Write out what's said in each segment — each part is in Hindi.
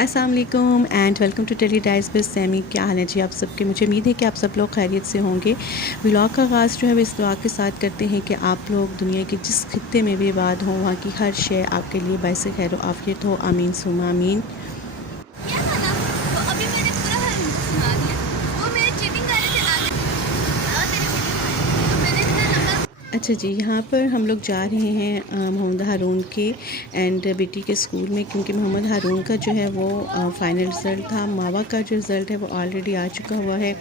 अस्सलाम वालेकुम and welcome to tele dies with Sammy. क्या हाल है जी आप सबके। मुझे उम्मीद है कि आप सब लोग खैरियत से होंगे। व्लॉग का आगाज़ जो है वो इस दुआ के साथ करते हैं कि आप लोग दुनिया के जिस खित्ते में भी आबाद हों वहाँ की हर शय आपके लिए बाइस खैर आफियत हो। आमीन सुमा आमीन। क्या था ना, तो अभी मैंने पूरा सुना दिया। वो मेरे चीटिंग कर रहे थे आगे। तो मैंने इतना लगा। अच्छा जी, यहाँ पर हम लोग जा रहे हैं मोहम्मद हारून के एंड बेटी के स्कूल में, क्योंकि मोहम्मद हारून का जो है वो फ़ाइनल रिज़ल्ट था। मावा का जो रिज़ल्ट है वो ऑलरेडी आ चुका हुआ है।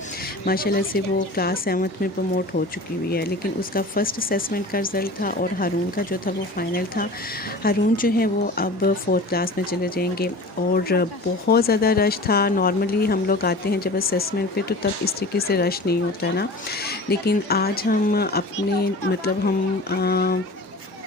माशाल्लाह से वो क्लास 7th में प्रमोट हो चुकी हुई है, लेकिन उसका फ़र्स्ट असेसमेंट का रिज़ल्ट था और हारून का जो था वो फ़ाइनल था। हारून जो है वो अब 4th क्लास में चले जाएंगे और बहुत ज़्यादा रश था। नॉर्मली हम लोग आते हैं जब असेसमेंट पे तो तब इस तरीके से रश नहीं होता ना, लेकिन आज हम अपने मतलब हम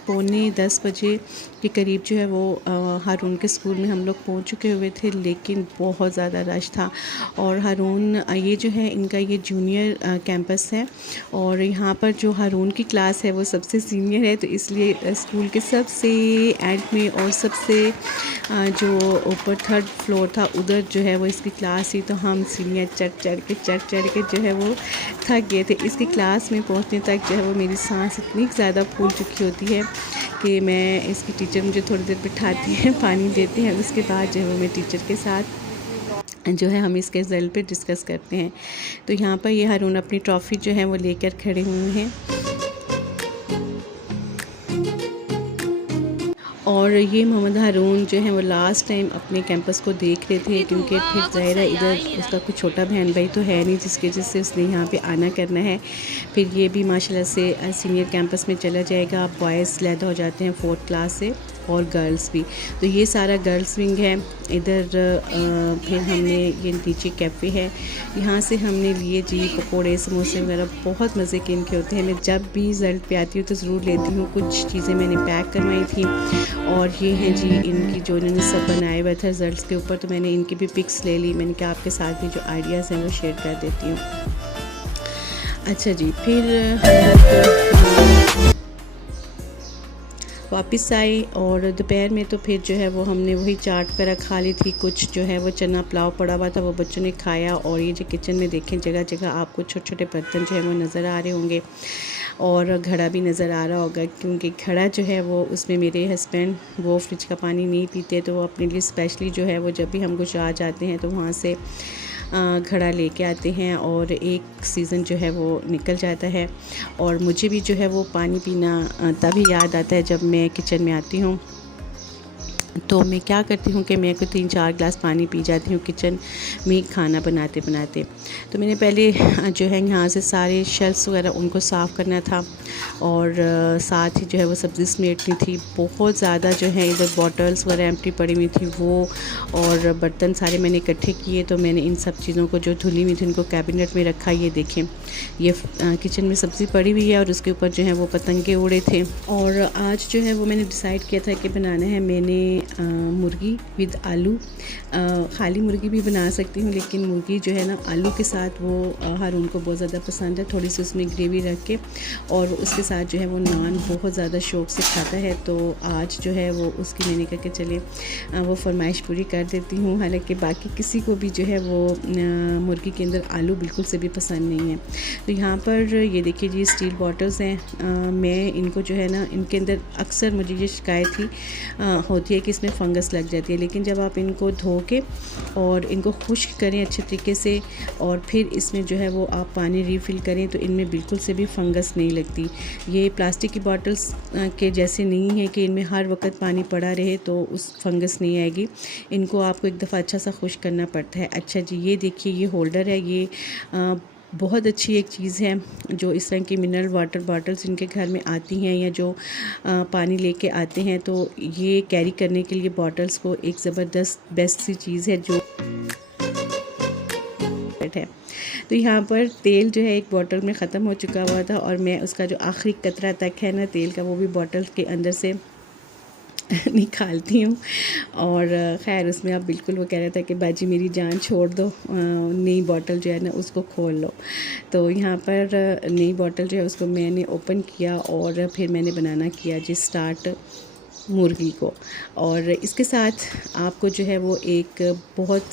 पौने 10 बजे के करीब जो है वो हारून के स्कूल में हम लोग पहुंच चुके हुए थे, लेकिन बहुत ज़्यादा रश था। और हारून ये जो है इनका ये जूनियर कैंपस है और यहाँ पर जो हारून की क्लास है वो सबसे सीनियर है, तो इसलिए स्कूल के सबसे एंड में और सबसे जो ऊपर 3rd फ्लोर था उधर जो है वो इसकी क्लास थी। तो हम सीढ़ियाँ चढ़ के जो है वो थक गए थे। इसकी क्लास में पहुंचने तक जो है वो मेरी सांस इतनी ज़्यादा फूल चुकी होती है कि मैं इसकी टीचर मुझे थोड़ी देर बिठाती है, पानी देते हैं, उसके बाद जो है वो मैं टीचर के साथ जो है हम इसके रिज़ल्ट पे डिस्कस करते हैं। तो यहाँ पर ये हारून अपनी ट्रॉफ़ी जो है वो लेकर खड़े हुए हैं और ये मोहम्मद हारून जो है वो लास्ट टाइम अपने कैंपस को देख रहे थे, क्योंकि फिर ज़ाहिर है इधर उसका कुछ छोटा बहन भाई तो है नहीं जिसकी वजह से उसने यहाँ पे आना करना है। फिर ये भी माशाल्लाह से सीनियर कैंपस में चला जाएगा। बॉयज़ लैदा हो जाते हैं 4th क्लास से और गर्ल्स भी, तो ये सारा गर्ल्स विंग है इधर। फिर हमने ये नीचे कैफ़े है, यहाँ से हमने लिए जी पकोड़े समोसे वगैरह, बहुत मज़े के इनके होते हैं। मैं जब भी रिज़ल्ट पे आती हूँ तो ज़रूर लेती हूँ। कुछ चीज़ें मैंने पैक करवाई थी और ये हैं जी इनकी जो इन्होंने सब बनाए हुए थे रिज़ल्ट के ऊपर, तो मैंने इनकी भी पिक्स ले ली। मैंने कहा आपके साथ भी जो आइडियाज़ हैं वो शेयर कर देती हूँ। अच्छा जी, फिर हम वापस आए और दोपहर में तो फिर जो है वो हमने वही चाट वगैरह खा ली थी। कुछ जो है वो चना पुलाव पड़ा हुआ था वो बच्चों ने खाया। और ये जो किचन में देखें जगह जगह आपको छोटे छोटे बर्तन जो है वो नज़र आ रहे होंगे और घड़ा भी नज़र आ रहा होगा, क्योंकि घड़ा जो है वो उसमें मेरे हस्बैंड वो फ्रिज का पानी नहीं पीते, तो वो अपने लिए स्पेशली जो है वो जब भी हम कुछ आ जाते हैं तो वहाँ से घड़ा लेके आते हैं और एक सीज़न जो है वो निकल जाता है। और मुझे भी जो है वो पानी पीना तभी याद आता है जब मैं किचन में आती हूँ। तो मैं क्या करती हूँ कि मैं को 3-4 ग्लास पानी पी जाती हूँ किचन में खाना बनाते बनाते। तो मैंने पहले जो है यहाँ से सारे शेल्फ्स वगैरह उनको साफ़ करना था और साथ ही जो है वो सब्ज़ी समेटनी थी। बहुत ज़्यादा जो है इधर बॉटल्स वगैरह एम्प्टी पड़ी हुई थी वो, और बर्तन सारे मैंने इकट्ठे किए। तो मैंने इन सब चीज़ों को जो धुली हुई थी उनको कैबिनेट में रखा। ये देखें ये किचन में सब्ज़ी पड़ी हुई है और उसके ऊपर जो है वो पतंगे उड़े थे। और आज जो है वो मैंने डिसाइड किया था कि बनाना है मैंने मुर्गी विद आलू। खाली मुर्गी भी बना सकती हूँ, लेकिन मुर्गी जो है ना आलू के साथ वो हारून को बहुत ज़्यादा पसंद है। थोड़ी सी उसमें ग्रेवी रख के और उसके साथ जो है वो नान बहुत ज़्यादा शौक़ से खाता है। तो आज जो है वो उसकी मैंने कहा कि चले वो फरमाइश पूरी कर देती हूँ। हालांकि बाकी किसी को भी जो है वो मुर्गी के अंदर आलू बिल्कुल से भी पसंद नहीं है। तो यहाँ पर ये देखिए जी स्टील बॉटल्स हैं। मैं इनको जो है ना इनके अंदर अक्सर मुझे ये शिकायत थी होती है कि इसमें फंगस लग जाती है, लेकिन जब आप इनको धो के और इनको खुश्क करें अच्छे तरीके से और फिर इसमें जो है वो आप पानी रीफ़िल करें तो इनमें बिल्कुल से भी फंगस नहीं लगती। ये प्लास्टिक की बॉटल्स के जैसे नहीं है कि इनमें हर वक्त पानी पड़ा रहे तो उस फंगस नहीं आएगी। इनको आपको एक दफ़ा अच्छा सा खुश्क करना पड़ता है। अच्छा जी, ये देखिए ये होल्डर है। ये बहुत अच्छी एक चीज़ है जो इस तरह की मिनरल वाटर बॉटल्स इनके घर में आती हैं या जो पानी लेके आते हैं, तो ये कैरी करने के लिए बॉटल्स को एक ज़बरदस्त बेस्ट सी चीज़ है जो है। तो यहाँ पर तेल जो है एक बोतल में ख़त्म हो चुका हुआ था और मैं उसका जो आखिरी कतरा तक है ना तेल का वो भी बोतल के अंदर से निकालती हूँ। और ख़ैर उसमें अब बिल्कुल वो कह रहा था कि बाजी मेरी जान छोड़ दो, नई बोतल जो है ना उसको खोल लो। तो यहाँ पर नई बोतल जो है उसको मैंने ओपन किया और फिर मैंने बनाना किया जी स्टार्ट। मुर्गी को। और इसके साथ आपको जो है वो एक बहुत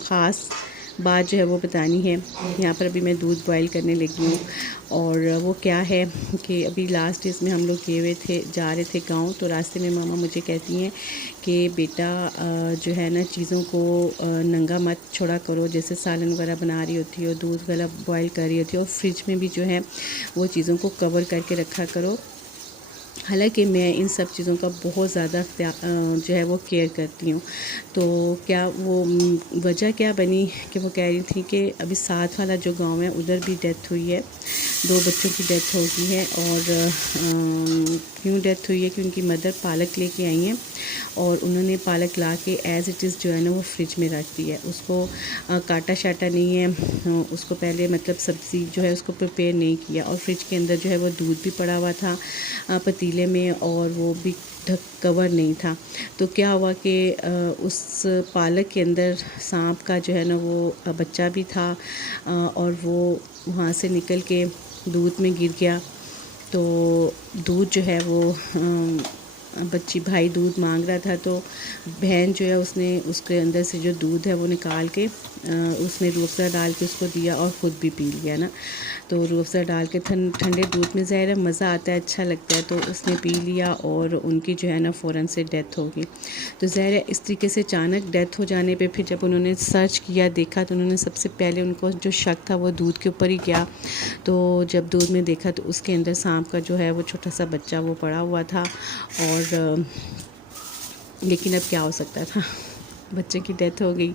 ख़ास बात जो है वो बतानी है। यहाँ पर अभी मैं दूध बॉईल करने लगी हूँ, और वो क्या है कि अभी लास्ट डेज़ में हम लोग गए हुए थे, जा रहे थे गांव, तो रास्ते में मामा मुझे कहती हैं कि बेटा जो है ना, चीज़ों को नंगा मत छोड़ा करो, जैसे सालन वगैरह बना रही होती हो, दूध वगैरह बॉईल कर रही होती हो, और फ्रिज में भी जो है वो चीज़ों को कवर करके रखा करो। हालांकि मैं इन सब चीज़ों का बहुत ज़्यादा जो है वो केयर करती हूँ। तो क्या वो वजह क्या बनी कि वो कह रही थी कि अभी साथ वाला जो गांव है उधर भी डेथ हुई है, 2 बच्चों की डेथ हो गई है। और क्यों डेथ हुई है कि उनकी मदर पालक लेके आई हैं, और उन्होंने पालक ला के एज़ इट इज़ जो है ना वो फ्रिज में रख दी है। उसको काटा शाटा नहीं है, उसको पहले मतलब सब्ज़ी जो है उसको प्रिपेयर नहीं किया, और फ्रिज के अंदर जो है वो दूध भी पड़ा हुआ था पतीले में, और वो भी ढक कवर नहीं था। तो क्या हुआ कि उस पालक के अंदर सांप का जो है ना वो बच्चा भी था, और वो वहाँ से निकल के दूध में गिर गया। तो दूध जो है वो बच्ची भाई दूध मांग रहा था, तो बहन जो है उसने उसके अंदर से जो दूध है वो निकाल के उसने रूह अफ़ज़ा डाल के उसको दिया, और ख़ुद भी पी लिया ना। तो रूह अफ़ज़ा डाल के ठंडे दूध में ज़ाहिर है मज़ा आता है, अच्छा लगता है, तो उसने पी लिया, और उनकी जो है ना फ़ौरन से डेथ हो गई। तो ज़ाहिर है इस तरीके से अचानक डेथ हो जाने पे फिर जब उन्होंने सर्च किया, देखा, तो उन्होंने सबसे पहले उनको जो शक था वो दूध के ऊपर ही किया। तो जब दूध में देखा तो उसके अंदर सांप का जो है वो छोटा सा बच्चा वो पड़ा हुआ था। और लेकिन अब क्या हो सकता था, बच्चे की डेथ हो गई।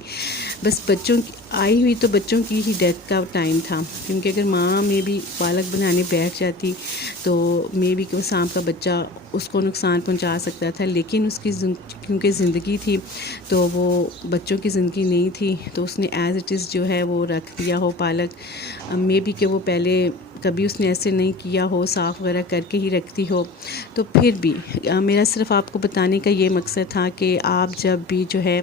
बस बच्चों की आई हुई तो बच्चों की ही डेथ का टाइम था, क्योंकि अगर माँ में भी पालक बनाने बैठ जाती तो मे भी कि सांप का बच्चा उसको नुकसान पहुंचा सकता था। लेकिन उसकी क्योंकि ज़िंदगी थी तो वो बच्चों की ज़िंदगी नहीं थी, तो उसने एज़ इट इज़ जो है वो रख दिया हो पालक। मे भी कि वो पहले कभी उसने ऐसे नहीं किया हो, साफ़ वगैरह करके ही रखती हो। तो फिर भी मेरा सिर्फ आपको बताने का ये मकसद था कि आप जब भी जो है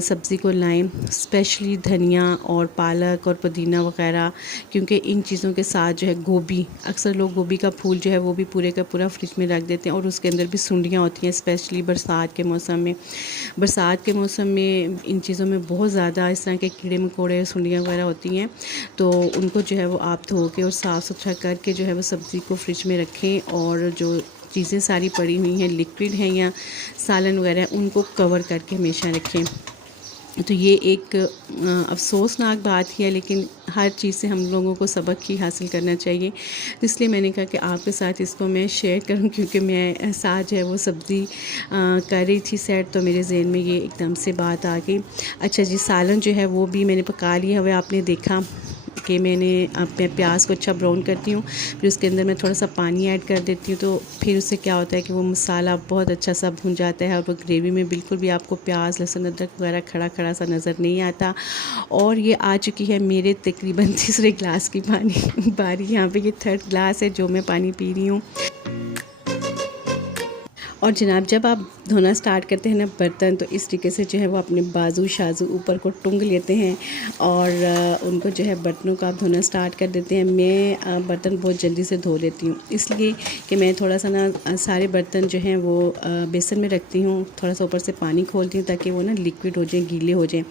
सब्ज़ी को लाएं, स्पेशली धनिया और पालक और पुदीना वगैरह, क्योंकि इन चीज़ों के साथ जो है गोभी, अक्सर लोग गोभी का फूल जो है वो भी पूरे का पूरा फ्रिज में रख देते हैं, और उसके अंदर भी सुंडियाँ होती हैं, स्पेशली बरसात के मौसम में। बरसात के मौसम में इन चीज़ों में बहुत ज़्यादा इस तरह के कीड़े मकोड़े, सुंडियाँ वगैरह होती हैं। तो उनको जो है वो आप धो के और साफ़ सुथरा करके जो है वो सब्ज़ी को फ्रिज में रखें, और जो चीज़ें सारी पड़ी हुई हैं, लिक्विड हैं या सालन वगैरह, उनको कवर करके हमेशा रखें। तो ये एक अफसोसनाक बात ही है, लेकिन हर चीज़ से हम लोगों को सबक ही हासिल करना चाहिए। तो इसलिए मैंने कहा कि आपके साथ इसको मैं शेयर करूं, क्योंकि मैं साथ जो है वो सब्ज़ी कर रही थी सेट, तो मेरे जहन में ये एकदम से बात आ गई। अच्छा जी, सालन जो है वो भी मैंने पका लिया हुआ, आपने देखा कि मैंने अपने प्याज को अच्छा ब्राउन करती हूँ, फिर उसके अंदर मैं थोड़ा सा पानी ऐड कर देती हूँ। तो फिर उससे क्या होता है कि वो मसाला बहुत अच्छा सा भुन जाता है, और वो ग्रेवी में बिल्कुल भी आपको प्याज, लहसुन, अदरक वगैरह खड़ा खड़ा सा नज़र नहीं आता। और ये आ चुकी है मेरे तकरीबन तीसरे गिलास की पानी बारी। यहाँ पे ये 3rd गिलास है जो मैं पानी पी रही हूँ। और जनाब, जब आप धोना स्टार्ट करते हैं ना बर्तन, तो इस तरीके से जो है वो अपने बाजू शाजू ऊपर को टूंग लेते हैं, और उनको जो है बर्तनों का आप धोना स्टार्ट कर देते हैं। मैं बर्तन बहुत जल्दी से धो लेती हूँ, इसलिए कि मैं थोड़ा सा ना सारे बर्तन जो हैं वो बेसन में रखती हूँ, थोड़ा सा ऊपर से पानी खोलती हूँ ताकि वो ना लिक्विड हो जाए, गीले हो जाएँ,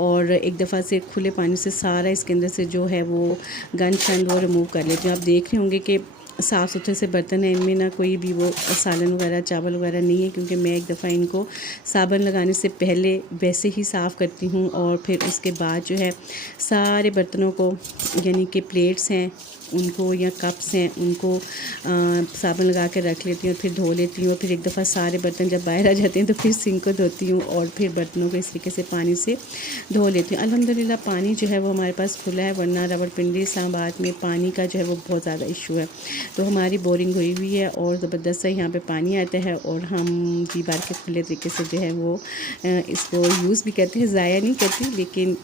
और एक दफ़ा से खुले पानी से सारा इसके अंदर से जो है वो गंद शंद वो रिमूव कर लेती हूँ। आप देख रहे होंगे कि साफ़ सुथरे से बर्तन हैं, इनमें ना कोई भी वो सालन वगैरह, चावल वगैरह नहीं है, क्योंकि मैं एक दफ़ा इनको साबुन लगाने से पहले वैसे ही साफ़ करती हूँ, और फिर उसके बाद जो है सारे बर्तनों को, यानी कि प्लेट्स हैं उनको या कप्स हैं उनको साबुन लगा के रख लेती हूँ, फिर धो लेती हूँ। फिर एक दफ़ा सारे बर्तन जब बाहर आ जाते हैं तो फिर सिंक को धोती हूँ, और फिर बर्तनों को इस तरीके से पानी से धो लेती हूँ। अल्हम्दुलिल्लाह पानी जो है वो हमारे पास खुला है, वरना रावलपिंडी इस्लामाबाद में पानी का जो है वो बहुत ज़्यादा इशू है। तो हमारी बोरिंग हुई हुई है, और ज़बरदस्त सा यहाँ पे पानी आता है, और हम जी बार के खुले तरीके से जो है वो इसको यूज़ भी करते हैं, ज़ाया नहीं करती, लेकिन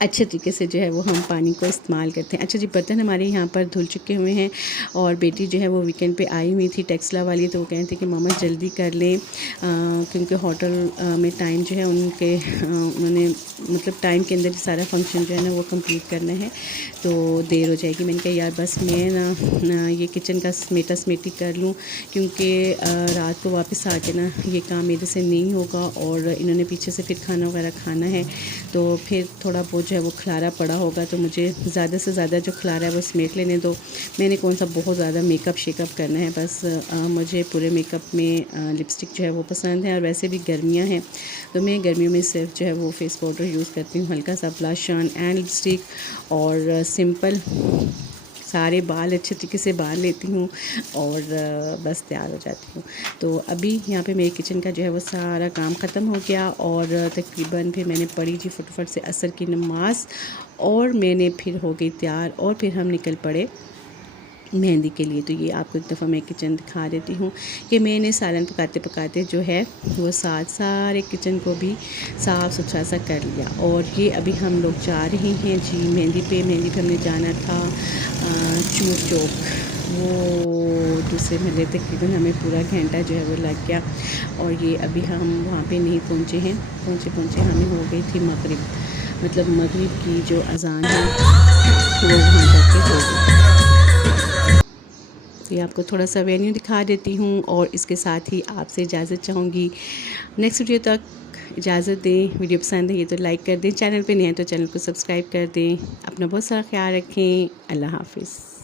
अच्छे तरीके से जो है वो हम पानी को इस्तेमाल करते हैं। अच्छा जी, बर्तन हमारे यहाँ पर धुल चुके हुए हैं और बेटी जो है वो वीकेंड पे आई हुई थी टेक्सला वाली, तो वो कह रहे थे कि मामा जल्दी कर लें क्योंकि होटल में टाइम जो है उनके उन्होंने मतलब टाइम के अंदर सारा फंक्शन जो है ना वो कंप्लीट करना है, तो देर हो जाएगी। मैंने कहा यार बस मैं ना ये किचन का समेटा समेटी कर लूँ क्योंकि रात को वापस आके ना ये काम मेरे से नहीं होगा और इन्होंने पीछे से फिर खाना वगैरह खाना है, तो फिर थोड़ा बहुत जो है वो खलारा पड़ा होगा, तो मुझे ज़्यादा से ज़्यादा जो खलारा है वो समेट लेने दो। मैंने कौन सा बहुत ज़्यादा मेकअप शेकअप करना है, बस मुझे पूरे मेकअप में लिपस्टिक जो है वो पसंद है और वैसे भी गर्मियाँ हैं तो मैं गर्मियों में सिर्फ जो है वो फेस पाउडर यूज़ करती हूँ, हल्का सा ब्लश ऑन एंड लिपस्टिक और सिंपल सारे बाल अच्छे तरीके से बांध लेती हूँ और बस तैयार हो जाती हूँ। तो अभी यहाँ पे मेरे किचन का जो है वो सारा काम ख़त्म हो गया और तकरीबन फिर मैंने पढ़ी जी फटाफट से असर की नमाज़ और मैंने फिर हो गई तैयार और फिर हम निकल पड़े मेहंदी के लिए। तो ये आपको एक दफ़ा मैं किचन दिखा देती हूँ कि मैंने सालन पकाते पकाते जो है वो सारे किचन को भी साफ़ सुथरा सा कर लिया और ये अभी हम लोग जा रहे हैं जी मेहंदी पे हमने जाना था चूर चौक, वो दूसरे महल्ले तकरीबन हमें पूरा घंटा जो है वो लग गया और ये अभी हम वहाँ पे नहीं पहुँचे हैं, पहुँचे हमें हो गई थी मगरिब, मतलब मगरिब की जो अज़ान है वो वहाँ जाके हो गई। ये आपको थोड़ा सा वेन्यू दिखा देती हूँ और इसके साथ ही आपसे इजाज़त चाहूँगी। नेक्स्ट वीडियो तक इजाज़त दें। वीडियो पसंद है ये तो लाइक कर दें, चैनल पे नए हैं तो चैनल को सब्सक्राइब कर दें। अपना बहुत सारा ख्याल रखें। अल्लाह हाफ़िज़।